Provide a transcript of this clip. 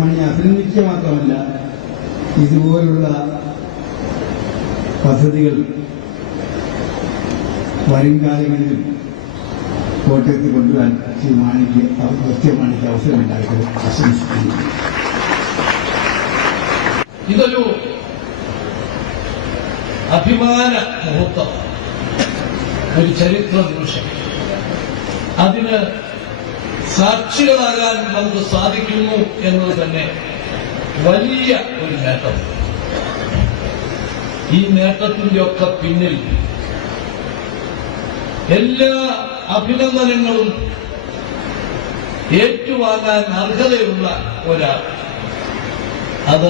മണി അഭിനന്ദിക്കുക മാത്രമല്ല, ഇതുപോലുള്ള പദ്ധതികൾ വരും കാലങ്ങളിലും കോട്ടയത്ത് കൊണ്ടുവരാൻ മാണിക്ക് അവസരമുണ്ടായിട്ട് ആശംസിക്കുന്നു. ഇതൊരു അഭിമാന മുഹൂർത്തം, ഒരു ചരിത്ര നിമിഷം. അതിന് സാക്ഷികളാകാൻ നമുക്ക് സാധിക്കുന്നു എന്നത് തന്നെ വലിയ ഒരു നേട്ടം. ഈ നേട്ടത്തിന്റെയൊക്കെ പിന്നിൽ എല്ലാ അഭിനന്ദനങ്ങളും ഏറ്റുവാങ്ങാൻ അർഹതയുള്ള ഒരാൾ, അത്